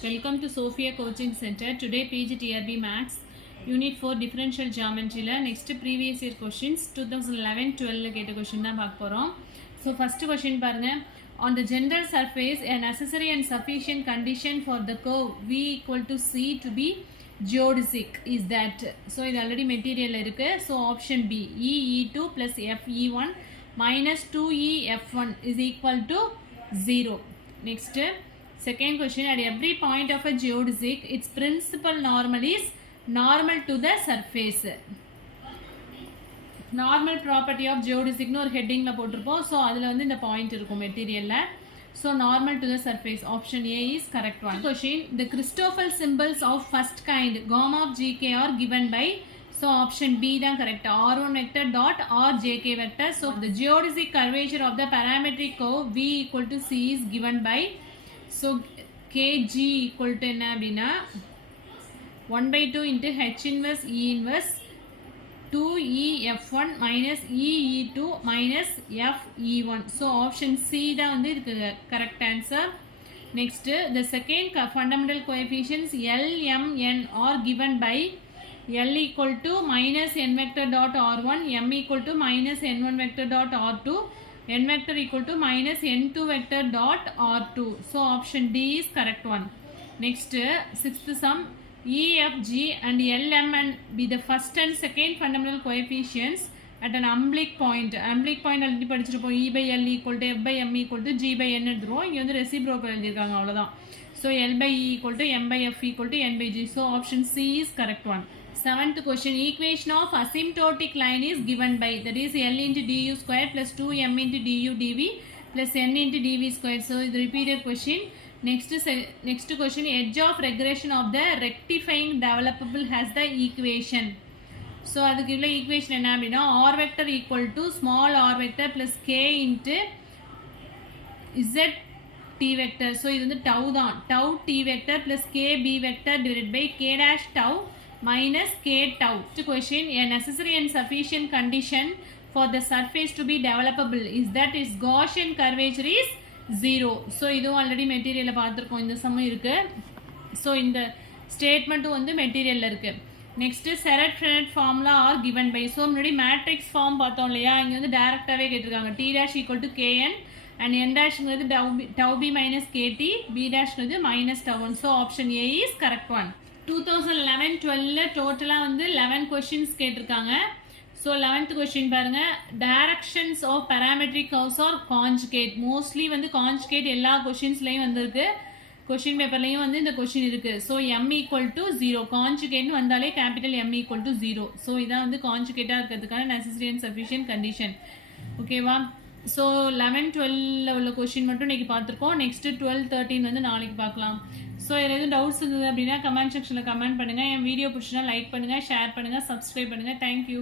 Welcome to Sophia Coaching Center. Today PGTRB Maths Unit 4 Differential Geometry la next previous year questions 2011-12 கேட்ட question தான் பார்க்க போறோம். So first question பாருங்க. On the general surface a necessary and sufficient condition for the curve V equal to C to be geodesic is that. So இது already material இருக்கு. So option B E2 plus FE1 minus 2EF1 is equal to 0. Next second question, at every point of a geodesic its principal normal is normal to the surface. Normal property of geodesic nu or heading la potrupom. So adula vandu indha point irukum material la. So normal to the surface, option A is correct one. Question, the Christoffel symbols of first kind gamma of gk are given by, so option B தான் correct, r1 vector dot r jk vector. So the geodesic curvature of the parametric curve V equal to C is given by, so kg equal to என்ன அப்படின்னா 1/2 into h inverse e inverse 2e(f1) minus e(e2) minus f(e1). So option C தான் வந்து இதுக்கு correct answer. Next, the second fundamental coefficients L, M, N are given by L equal to minus n vector dot r1, M equal to minus n1 vector dot r2, n vector equal to minus n2 vector dot r2. So option D is correct one. Next, sixth sum, E, F, G and L, M and be the first and second fundamental coefficients at an oblique point. Oblique point already படிச்சிருப்போம். E by L equal to F by M equal to G by N எடுத்துருவோம். இங்க வந்து reciprocal எழுதிருக்காங்க அவ்வளவுதான். So L by E equal to M by F equal to N by G. So option C is correct one. Seventh question, equation of asymptotic line is given by, that is L into du square plus 2M into du dv plus N into dv square. So the repeated question. Next question, edge of regression of the rectifying developable has the equation. So அதுக்கு உள்ள equation என்ன அப்படின்னா r vector equal to small r vector plus k into z t vector. So இது வந்து tau தான், tau t vector plus k b vector divided by k dash tau minus k tau. Question, a necessary and sufficient condition for the surface to be developable is that its Gaussian curvature is 0. So இதுவும் already material பார்த்திருக்கோம், இந்த சமம் இருக்கு. So இந்த ஸ்டேட்மெண்ட்டும் வந்து மெட்டீரியல்ல இருக்கு. Next Serret-Frenet formula are given by, so முன்னாடி matrix form பார்த்தோம் இல்லையா, இங்க வந்து டைரக்டாவே கேட்டிருக்காங்க t dash equal to kn and n dash ங்கிறது tau b minus kt, b dash ங்கிறது minus tau 1. So option A is correct one. 2011-12 டோட்டலா வந்து 11 questions கேட்டிருக்காங்க. So 11th question பாருங்க, directions of parametric curves are conjugate. Mostly வந்து conjugate எல்லா questionsலயும் வந்திருக்கு, question paperலயும் வந்து இந்த question இருக்கு. So m equal to 0, conjugate வந்தாலே capital M equal to 0. So இதான் வந்து conjugate இருக்கிறதுக்கான necessary and sufficient condition. ஓகேவா? So 11-12 உள்ள question மட்டும் இன்னைக்கு பார்த்திருக்கோம். Next 12-13 வந்து நாளைக்கு பார்க்கலாம். ஸோ எதுவும் டவுட்ஸ் இருந்தது அப்படின்னா கமெண்ட் செக்ஷனில் கமெண்ட் பண்ணுங்கள். என் வீடியோ பிடிச்சினா லைக் பண்ணுங்கள், ஷேர் பண்ணுங்கள், சப்ஸ்கிரைப் பண்ணுங்கள். தேங்க்யூ.